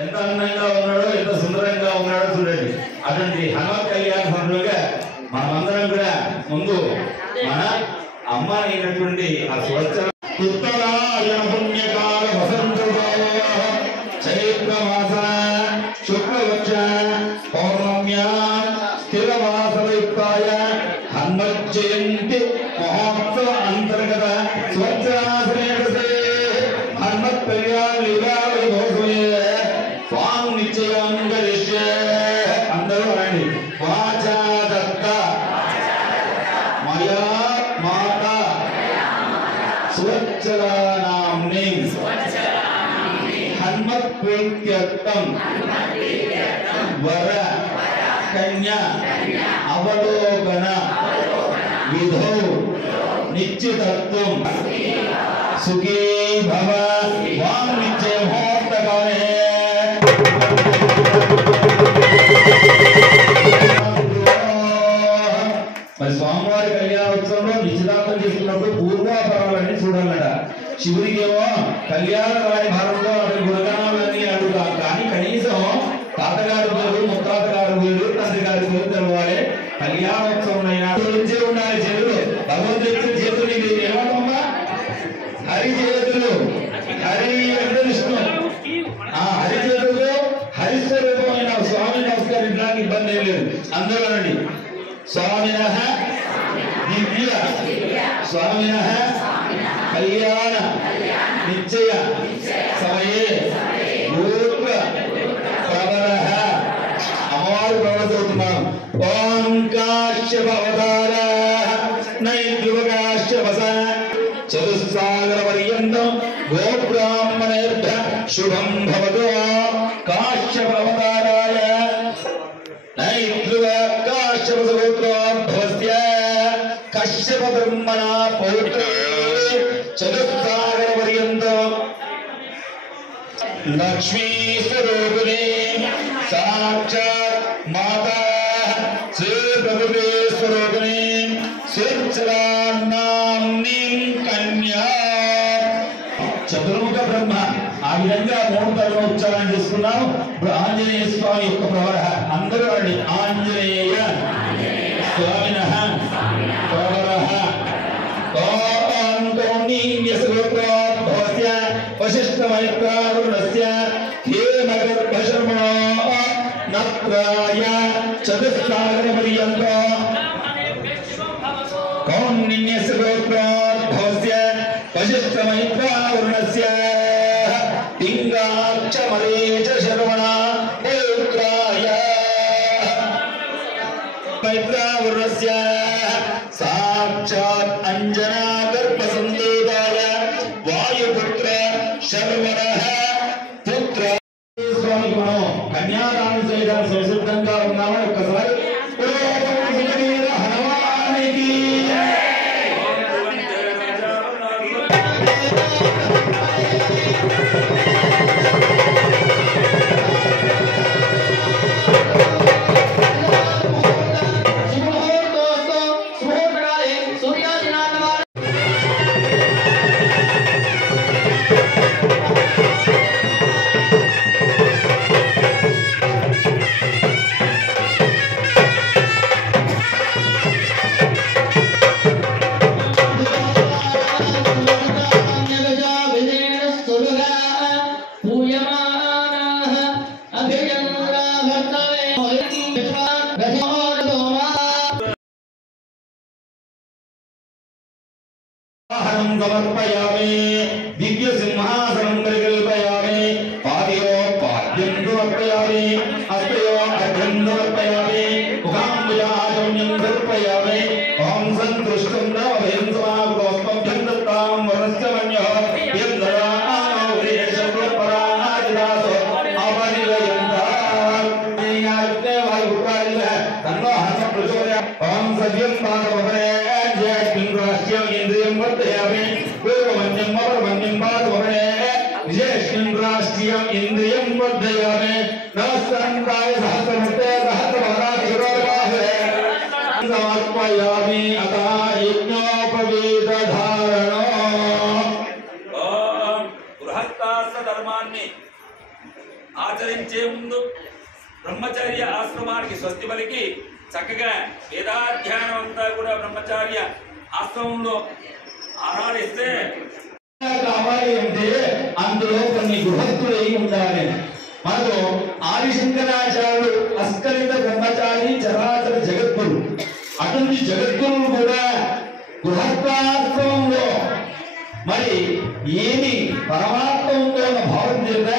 ఎంత అందంగా ఉన్నాడో ఎంత సుందరంగా ఉన్నాడో చూడండి. అటువంటి హనుమత్ కళ్యాణంగా మనమందరం కూడా ముందు మన అమ్మ అయినటువంటి ఆ స్వచ్ఛ ఉత్తరాయణ పుణ్యకాల వసంత చైత్రమాస శుక్లపక్ష పౌర్ణమ్యా స్థిరవాసయుక్తాయ హనుమత్ జయంతి మహోత్సవ అంతర్గత స్వచ్ఛాసనే హనుమత్ కళ్యాణ లీలావళి మహోత్సవే స్వామి నిశ్చయం గరిష్యే. అందరూ అనండి. వాచా దత్త మయా మాత స్వచ్ఛలానామ్ని హనుమత్ ప్రీత్యర్థం వర కన్యా అవలోకన విధౌ నిశ్చితత్వం సుఖీ భవ వాం నిత్య మహోత్తకాలే. మరి స్వామివారి కళ్యాణోత్సవంలో నిశ్చితార్థం చేసుకున్నప్పుడు పూర్వాపరాలన్నీ చూడాలట. శివుడికేమో కళ్యాణ రాణి భారంలో అతని గుణగణాలన్నీ అడుగుతాం, కానీ కనీసం తాతగారి పేరు ముత్తాతగారి పేరు తండ్రి గారి పేరు తెలవాలి. కళ్యాణోత్సవం అయినా ఉండాలి. చేతులు భగవంతుడి చేతులు ఇది ఏమమ్మా హరి చేతులు, హరి అంటే విష్ణు. ఆ హరి చేతులు హరిస్వరూపమైన స్వామి నమస్కరించడానికి ఇబ్బంది ఏం లేదు. అందరూ అనండి. స్వామినః దివ్య స్వామినః కళ్యాణ నిశ్చయ సమయే రూప ప్రవరః. అమ్మవారు ప్రవర్తవుతున్నాం. ఓం కాశ్యప అవతార నైద్రువకాశ్యపస చతుస్సాగర పర్యంతం గోబ్రాహ్మణేభ్య శుభం భవతు. కాశ్యప అవతారాయ నైద్రువ కాశ్యప గోత్రోద్భవస్య కశ్యప బ్రహ్మణ పౌత్ర చతుస్సాగర పర్యంతం లక్ష్మీ స్వరూపిణి సాక్షాత్ మాతా శ్రీ ప్రకృతి స్వరూపిణి స్వచ్ఛలానామ్ని కన్యా. చతుర్ముఖ బ్రహ్మ ఆ విధంగా 3 తరగ ఉచ్చారణ చేసుకున్నాం. ఇప్పుడు ఆంజనేయ స్వామి యొక్క ప్రవర. అందరూ రండి. ఆంజనేయ స్వామినః ప్రవరః భవస్య వశిష్ఠమైత్రారుణస్య హేమగర్భశర్మణో నత్రాయ చతుస్సాగర పర్యంతం కౌండిన్యస్య గోత్రోద్భవస్య వశిష్ఠమైత్రారుణస్య పింగాక్షమరేచ శర్మణ పౌత్రాయ మైత్రారుణస్య సాక్షాత్ అంజనా గర్భసందేవాయ వాయుపుత్ర శర్వణః పుత్ర. స్వామికి మనం కన్యాదానం చేయడానికి సంసిద్ధంగా ఉన్నామని ఒక్కసారి హనుమానికి సమర్పయామి. దివ్య సింహాసనం పరికల్పయామి. పాదయో పాద్యం సమర్పయామి. హస్తయో అర్ఘ్యం సమర్పయామి. ముఖాంబుజాచమ్యం సమర్పయామి. ఓం సంతృష్టం నవభయం సమాగతోస్మభ్యం దత్తాం వరస్య మన్యః యందరామౌరేశపరాజిదాసో అపనిలయంతాం జ్ఞాతే వాయుపుత్రాయ తన్నో హనుమ ప్రచోదయాత్. ఓం సవ్యం పాదవహనే జ్యేష్ఠింద్రాస్యం ఇంద్రియం వర్ధయామి. పూర్వమన్యం అపరమన్యం పాదవహనే విశేషింద్రాస్యం ఇంద్రియం వర్ధయామి. నమస్కారాయ సహస్రమూర్తే సహస్రవదనాధిరోధకాహే సమర్పయామి. అత యజ్ఞోపవీత ధారణో. ఓం బృహత్తాస్య ధర్మాన్ని స్వస్తి పలికి చక్కగా వేదాధ్యానం అంతా కూడా బ్రహ్మచార్య ఆశ్రమంలో ఆరాధిస్తే కావాలి అంటే అందులో కొన్ని గృహస్థులై ఉండాలి. మనకు ఆదిశంకరాచార్యుడు అస్కలిత బ్రహ్మచారి చరాచర జగద్గురు. అటువంటి జగద్గురువు కూడా గృహస్థాశ్రమంలో మరి ఏమి పరమాత్మ ఉందో అన్న భావం చేత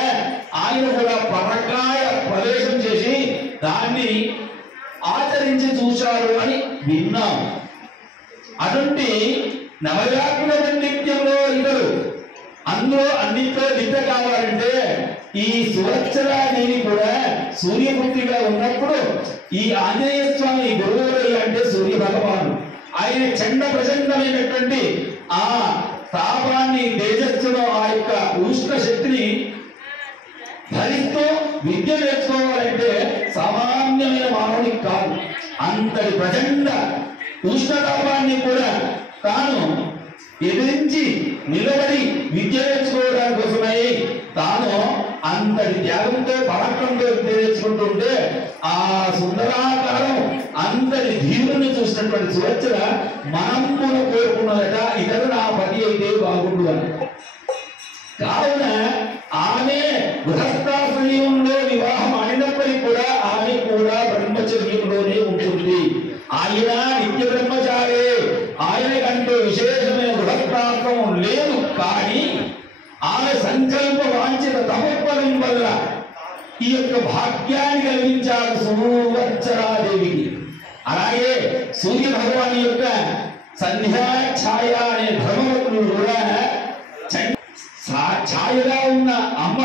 ఆయన కూడా పరకాయ ప్రవేశం చేసి దాన్ని ఆచరించి చూశారు అని విన్నాం. అటువంటి నవజాతుల నిత్యంలో ఇద్దరు అందులో అన్నింటిలో నిద్ర కావాలంటే ఈ సువత్సరాదేవి కూడా సూర్యపుత్రిగా ఉన్నప్పుడు ఈ ఆంజనేయ స్వామి గురువు అంటే సూర్య భగవాను ఆయన చండ ప్రచండమైనటువంటి ఆ తాపాన్ని తేజస్సులో ఆ యొక్క ఉష్ణ శక్తిని ధరిస్తూ విద్య నేర్చుకోవాలంటే సామాన్యమైన మానవునికి కాదు. అంతటి ప్రచండ ఉష్ణతాపాన్ని కూడా తాను ఎదిరించి నిలబడి విద్య నేర్చుకోవడానికి కోసమై తాను అంతటి త్యాగంతో పరాక్రమంతో విద్య నేర్చుకుంటుంటే ఆ సుందరాకారం అంతటి ధీరుని చూసినటువంటి సువత్సర మనంపును కోరుకున్నదట ఇతరు నా పతి అయితే బాగుండు అని. కావున ఆమె గృహస్థాశ్రయంలో వివాహం ఆడినప్పటికీ కూడా ఆమె కూడా బ్రహ్మచర్యంలోనే ఉంటుంది. ఆయన నిత్య బ్రహ్మచారి. ఆయన కంటే విశేషమైన గృహస్థాశ్రమం లేదు. కానీ ఆమె సంకల్ప వాంఛిత తమోపదం వల్ల ఈ యొక్క భాగ్యాన్ని కలిగించారు సువత్సరాదేవికి. అలాగే సూర్య భగవాన్ యొక్క సంధ్యా ఛాయ అనే ధర్మవతులు కూడా ఛాయగా ఉన్న అమ్మ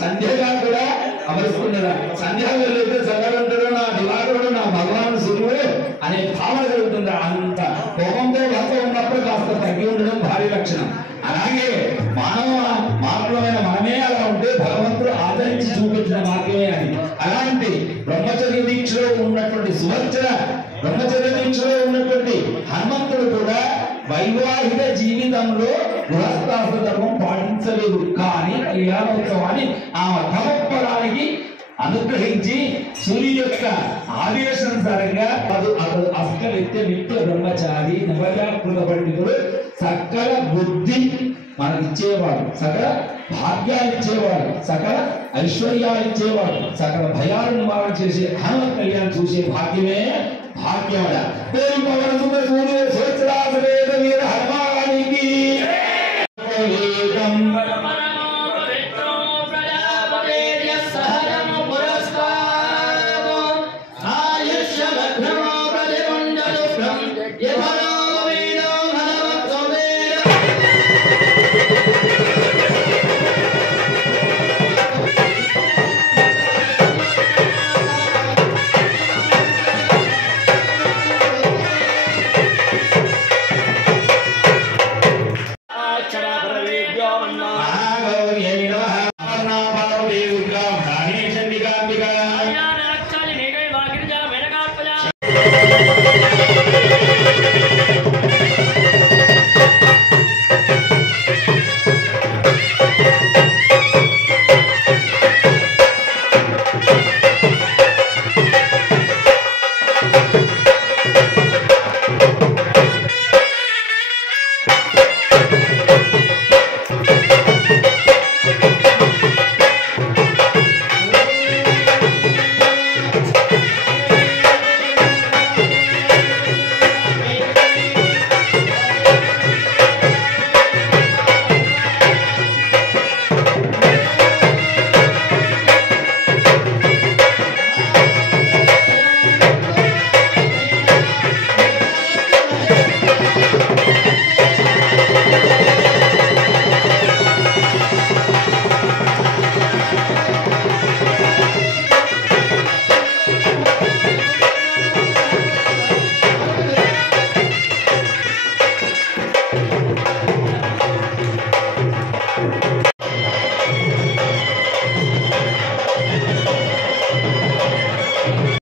సంధ్యగా కూడా అమరుస్తున్నదా. సంధ్యా వెళ్ళితే చదవంటాడు నా దివాకరుడు నా భగవాన్ సూర్యుడు అనే భావన కలుగుతుంది. అంత కోపంతో భర్త ఉన్నప్పుడు కాస్త తగ్గి ఉండడం భారీ లక్షణం. అలాగే మానవమైన మనమే అలా ఉంటే భగవంతుడు ఆదరించి చూపించిన మార్గమే అని. అలాంటి బ్రహ్మచర్య దీక్షలో ఉన్నటువంటి సువత్సర బ్రహ్మచర్య దీక్షలో ఉన్నటువంటి హనుమంతుడు కూడా వైవాహిక జీవితంలో గృహస్థాశ్ర ధర్మం పాటించలేదు. కానీ కళ్యాణోత్సవాన్ని ఆమె తమపడానికి అనుగ్రహించి సూర్యు యొక్క ఆదేశానుసారంగా అతడు అస్కలిత్య నిత్య బ్రహ్మచారి నవజాకృత పండితుడు సకల బుద్ధి మనకి ఇచ్చేవాడు, సకల భాగ్యాలు ఇచ్చేవాడు, సకల ఐశ్వర్యాలు ఇచ్చేవాడు, సకల భయాలు నివారణ చేసే హనుమత్ కళ్యాణ్ చూసే భాగ్యమే భాగ్యమడ. హనుమానికి